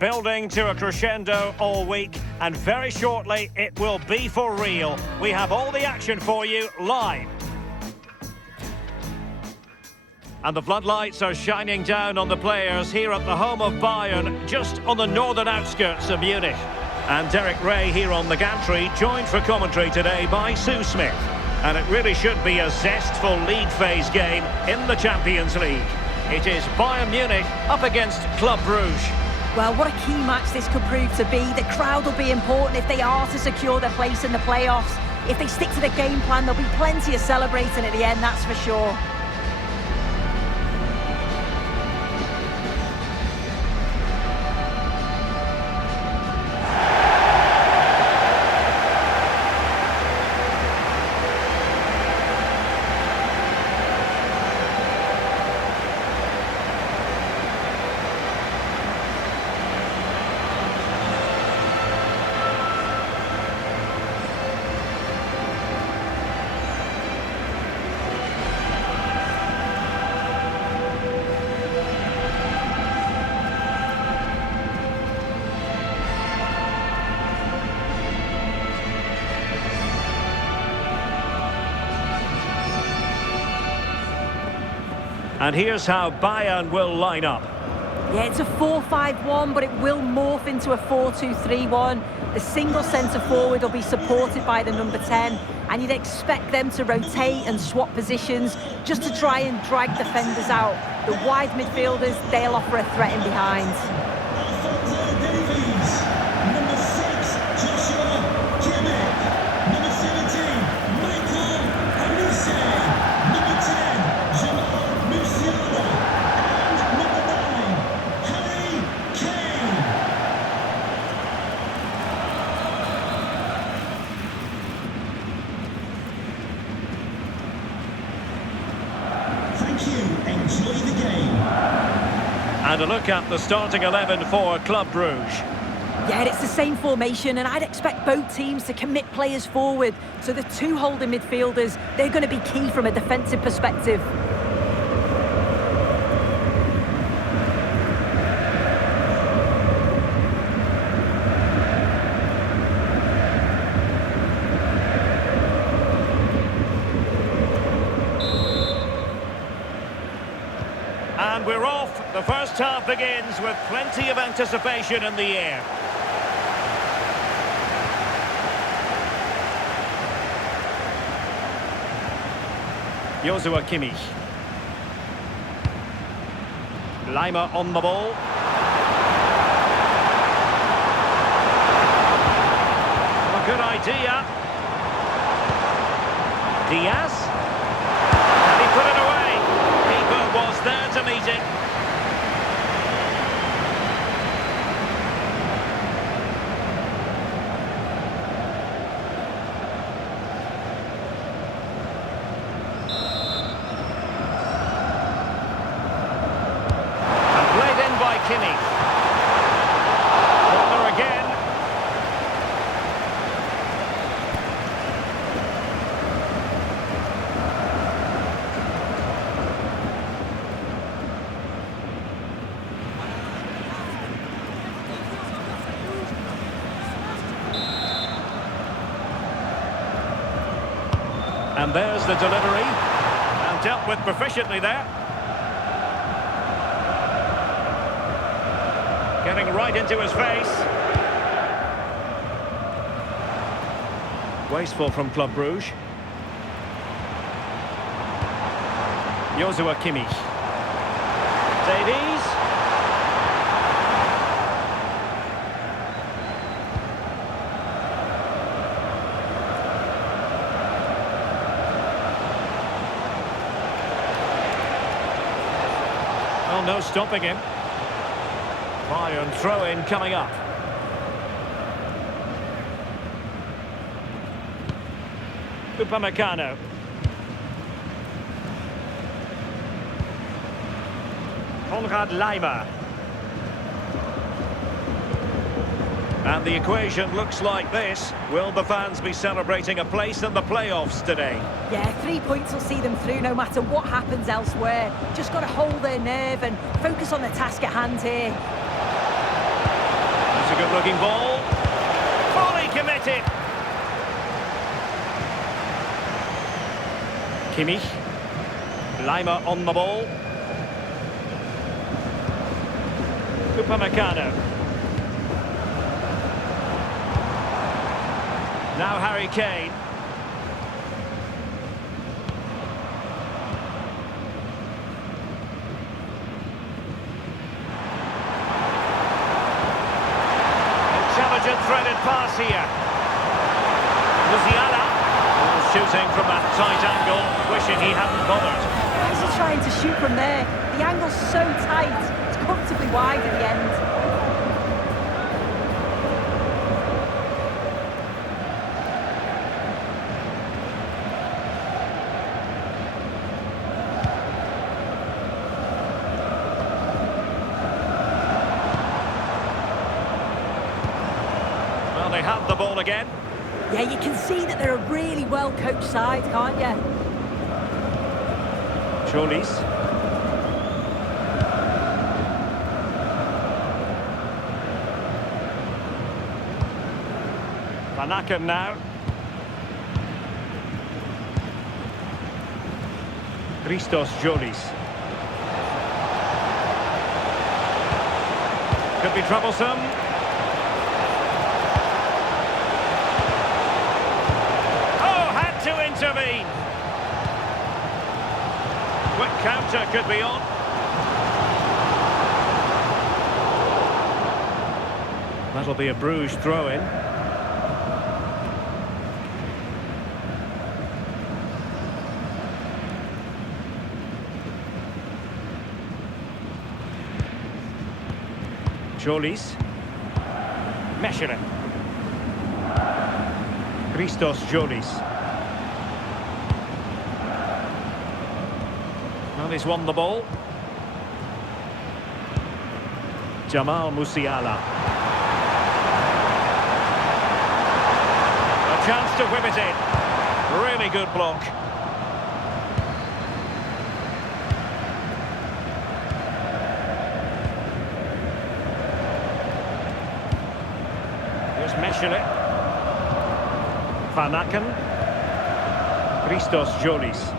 Building to a crescendo all week, and very shortly it will be for real. We have all the action for you live. And the floodlights are shining down on the players here at the home of Bayern, just on the northern outskirts of Munich. And Derek Ray here on the gantry, joined for commentary today by Sue Smith. And it really should be a zestful league phase game in the Champions League. It is Bayern Munich up against Club Brugge. Well, what a key match this could prove to be. The crowd will be important if they are to secure their place in the playoffs. If they stick to the game plan, there'll be plenty of celebrating at the end, that's for sure. And here's how Bayern will line up. Yeah, it's a 4-5-1, but it will morph into a 4-2-3-1. The single centre-forward will be supported by the number 10, and you'd expect them to rotate and swap positions just to try and drag defenders out. The wide midfielders, they'll offer a threat in behind. Enjoy the game. And a look at the starting 11 for Club Brugge. Yeah, it's the same formation, and I'd expect both teams to commit players forward. So the two holding midfielders, they're going to be key from a defensive perspective. And we're off. The first half begins with plenty of anticipation in the air. Joshua Kimmich. Lima on the ball. A good idea. Diaz. And he put it away. Keeper was there to meet it. Kimmich. Corner again. And there's the delivery. And dealt with proficiently there. Getting right into his face. Wasteful from Club Brugge. Joshua Kimmich. Davies. Oh, no stopping him. Bayern throw-in coming up. Upamecano. Konrad Laimer. And the equation looks like this. Will the fans be celebrating a place in the playoffs today? Yeah, 3 points will see them through no matter what happens elsewhere. Just got to hold their nerve and focus on the task at hand here. It's a good-looking ball. Fully committed. Kimmich. Lima on the ball. Upamecano. Now Harry Kane. Intelligent threaded pass here. Musiala. Shooting from that tight angle, wishing he hadn't bothered. He's trying to shoot from there. The angle's so tight, it's comfortably wide at the end. Well, they have the ball again. Yeah, you can see that they're a really well-coached side, can't you? Cholis. Van Aken now. Christos Jolis. Could be troublesome. Intervene. Quick counter could be on. That'll be a Bruges throw-in. Cholis. Mesheren. Christos Jolis. Well, he's won the ball. Jamal Musiala. A chance to whip it in. Really good block. Here's Mesheren. Van Aken. Christos Jolis.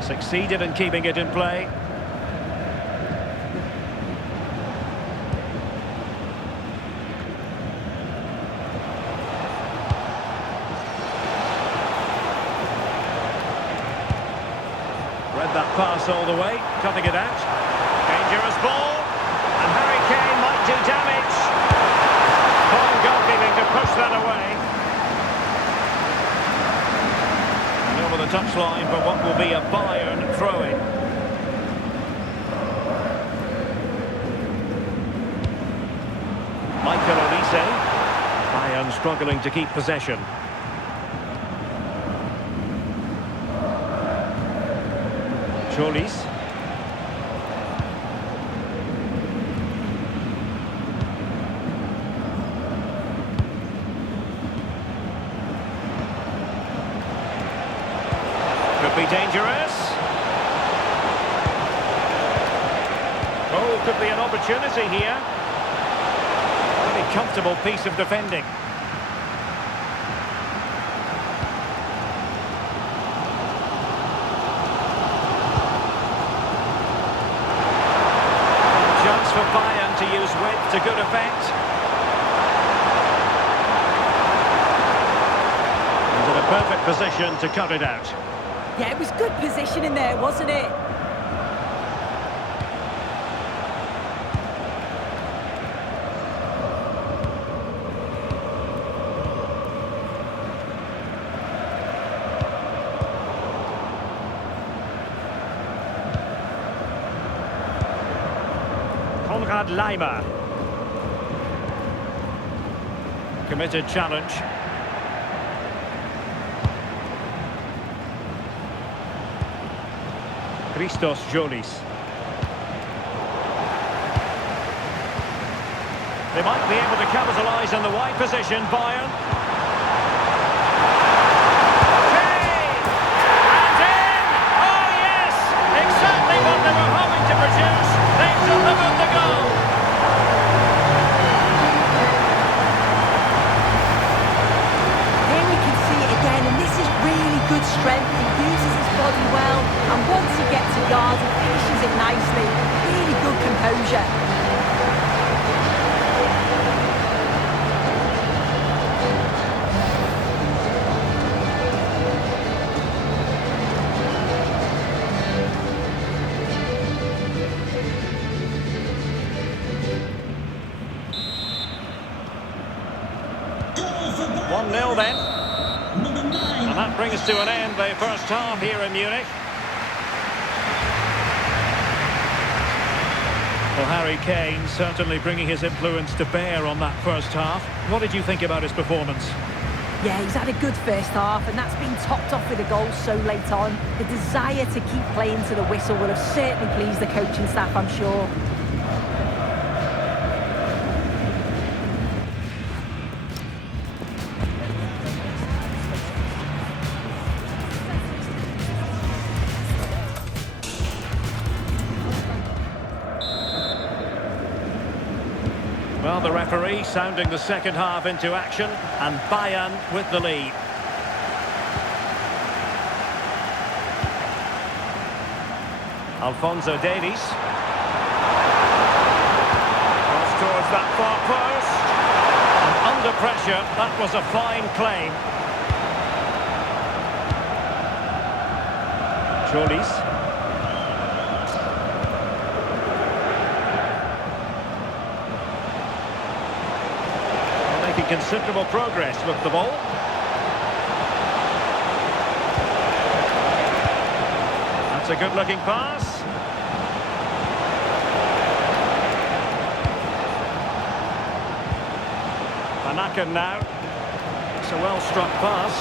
Succeeded in keeping it in play. Read that pass all the way, cutting it out. Dangerous ball, and Harry Kane might do damage. Fine goalkeeping to push that away. Over the touchline for what will be a Bayern throw-in. Michael Olise. Bayern struggling to keep possession. Cholis. Could be dangerous. Oh, could be an opportunity here. Really comfortable piece of defending. Chance for Bayern to use width to good effect. And in a perfect position to cut it out. Yeah, it was good positioning there, wasn't it? Konrad Lima. Committed challenge. Christos Jolis. They might be able to capitalise on the wide position, Bayern. Kane! And in! Oh yes! Exactly what they were hoping to produce. They've delivered the goal. 0 then. Number 9. And that brings to an end the first half here in Munich. Well, Harry Kane certainly bringing his influence to bear on that first half. What did you think about his performance? Yeah, he's had a good first half, and that's been topped off with a goal so late on. The desire to keep playing to the whistle will have certainly pleased the coaching staff, I'm sure. Well, the referee sounding the second half into action, and Bayern with the lead. Alphonso Davies. Cross towards that far post. And under pressure, that was a fine claim. Cholis. Considerable progress with the ball. That's a good-looking pass. Panakan now. It's a well-struck pass.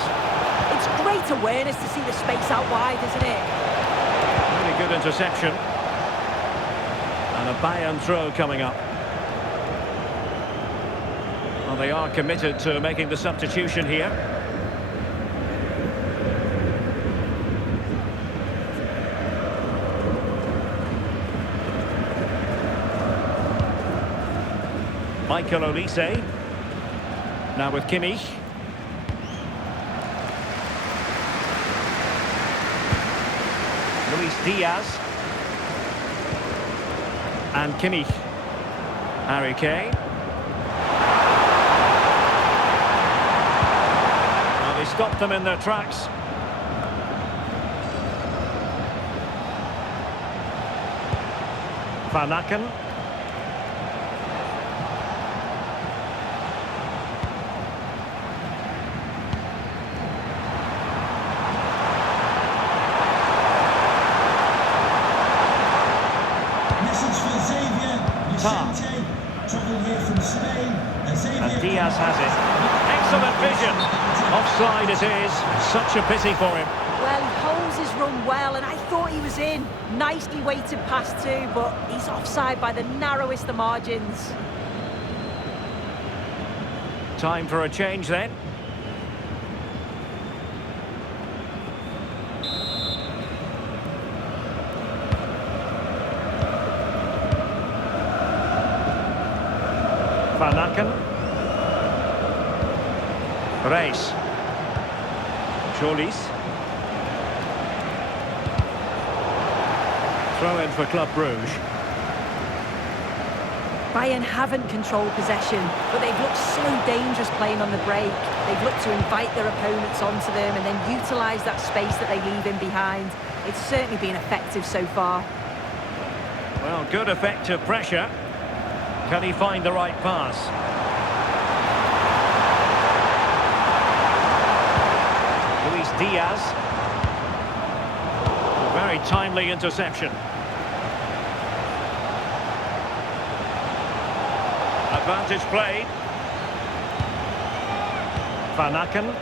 It's great awareness to see the space out wide, isn't it? Really good interception. And a Bayern throw coming up. Well, they are committed to making the substitution here. Michael Olise. Now with Kimmich. Luis Diaz. And Kimmich. Harry Kane. Stop them in their tracks. Panakan. Message for Xavier. Vicente, travel here from Spain. And Diaz has it. Excellent vision. Offside it is. Such a pity for him. Well, he holds his run well, and I thought he was in. Nicely weighted pass too, but he's offside by the narrowest of margins. Time for a change then. Panakan. Reis. Cholis. Throw in for Club Brugge. Bayern haven't controlled possession, but they've looked so dangerous playing on the break. They've looked to invite their opponents onto them and then utilise that space that they leave in behind. It's certainly been effective so far. Well, good effective pressure. Can he find the right pass? Luis Diaz. A very timely interception. Advantage played. Panakan.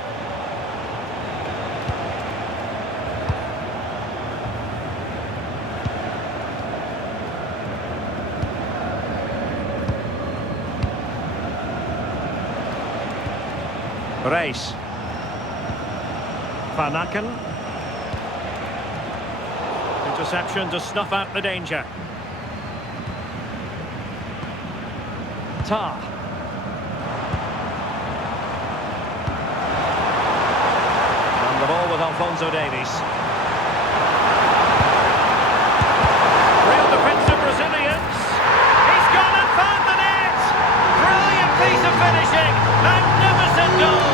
Reis. Panakan. Interception to snuff out the danger. Tar. And the ball with Alphonso Davies. Real defensive Brazilians. He's gone and found the net. Brilliant piece of finishing. Magnificent goal.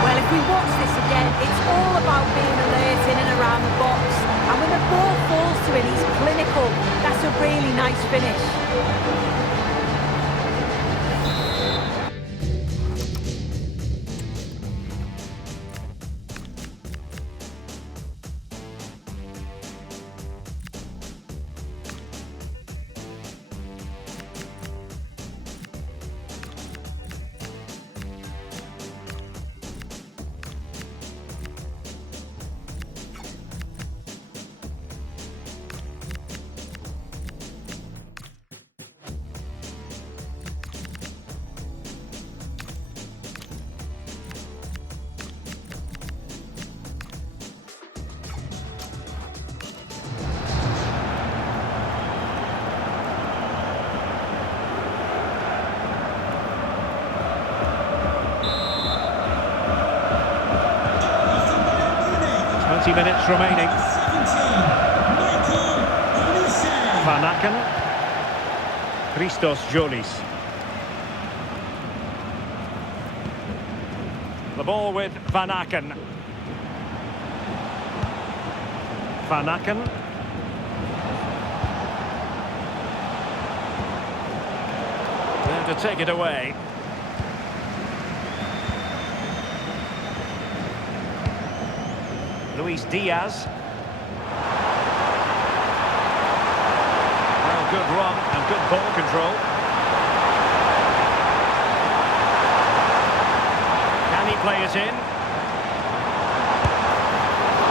Well, if we watch this again, it's all about being alert in and around the box. And when the ball falls to him, he's clinical. That's nice finish. Minutes remaining. Van Aken. Christos Jolis. The ball with Van Aken. Van Aken. There to take it away. Luis Diaz. Well, good run and good ball control. Can he play it in?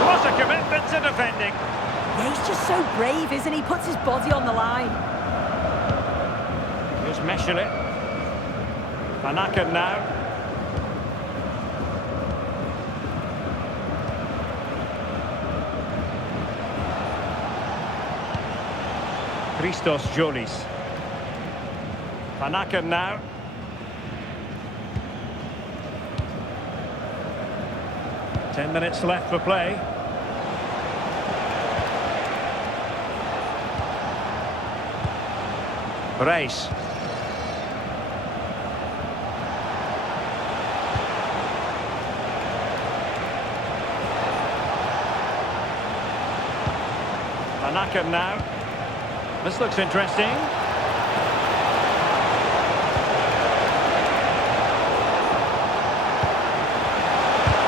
What a commitment to defending. Yeah, he's just so brave, isn't he? Puts his body on the line. Here's Meshelet. Van Aken now. Christos Jolis. Van Aken now. Ten minutes left for play. Reis. Van Aken now. This looks interesting.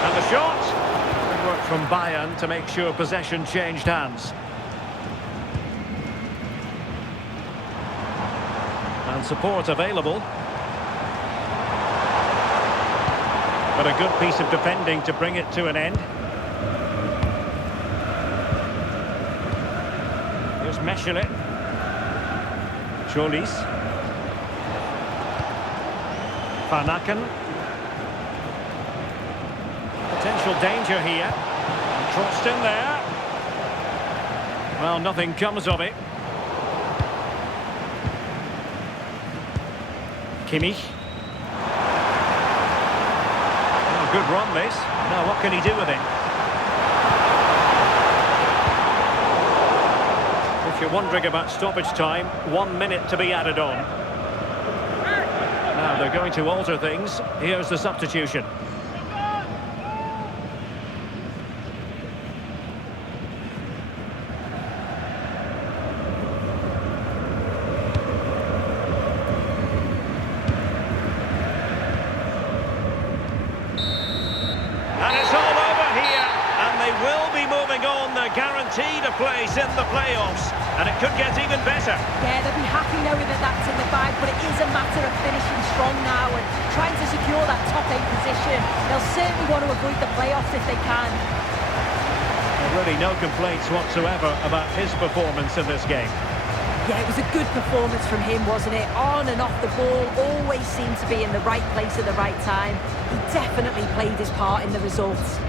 And the shot. Good work from Bayern to make sure possession changed hands. And support available. But a good piece of defending to bring it to an end. Here's Meshelet. Jolis. Van Aken. Potential danger here. Crossed in there. Well, nothing comes of it. Kimmich. Oh, good run this. Now what can he do with it? If you're wondering about stoppage time, 1 minute to be added on. Now they're going to alter things. Here's the substitution. Guaranteed a place in the playoffs, and it could get even better. Yeah, they'll be happy knowing that that's in the bag, but it is a matter of finishing strong now and trying to secure that top 8 position. They'll certainly want to avoid the playoffs if they can. Really no complaints whatsoever about his performance in this game. Yeah, it was a good performance from him, wasn't it? On and off the ball, always seemed to be in the right place at the right time. He definitely played his part in the results.